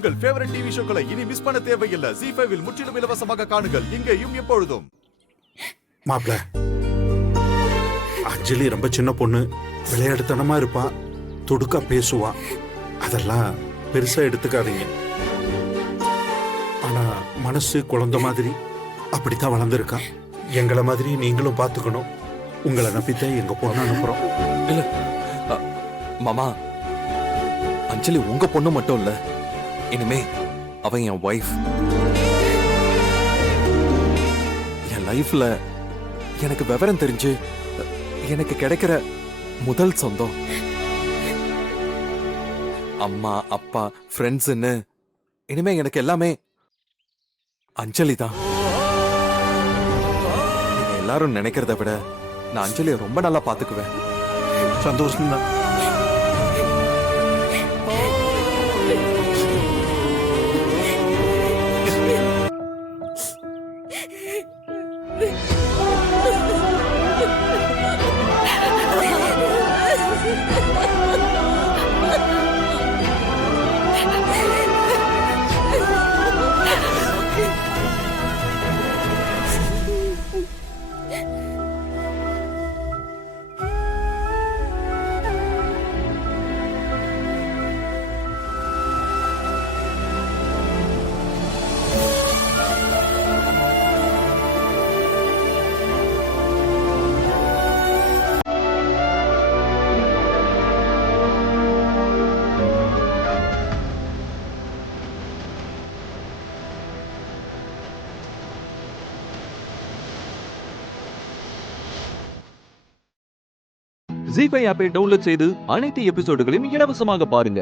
உங்கள் favourite TV ஷோக்களை இனி miss பண்ண தேவையில்லை. ZEE5 இல் முற்றிலும் இலவசமாக காணுங்கள். இங்கேயும் எப்பொழுதும். மாப்ள, அஞ்சலி ரொம்ப சின்ன பொண்ணு, விளையாட்டுத்தனமா இருப்பா, துடுக்கா பேசுவா. அதெல்லாம் பெருசா எடுத்துக்காதீங்க. ஆனா மனசு குழந்தை மாதிரி அப்படித்தான் வளர்ந்துருக்கா. எங்களை மாதிரி நீங்களும் பாத்துக்கணும். உங்களை நம்பித்தான் எங்க பொண்ணு அனுப்புறோம். இல்ல மாமா, அஞ்சலி உங்க பொண்ணு மட்டும் இல்ல, இனிமே அவன் என் வைஃப். என் லைஃப்ல எனக்கு விவரம் தெரிஞ்சு எனக்கு கிடைக்கிற முதல் சொந்தம். அம்மா அப்பா ஃப்ரெண்ட்ஸ்ன்னு இனிமே எனக்கு எல்லாமே அஞ்சலி தான். நீங்க எல்லாரும் நினைக்கிறத விட நான் அஞ்சலியை ரொம்ப நல்லா பாத்துக்குவேன். சந்தோஷம் தான். ZEE5 ஆப்பை டவுன்லோட் செய்து அனைத்து எபிசோடுகளையும் இலவசமாக பாருங்க.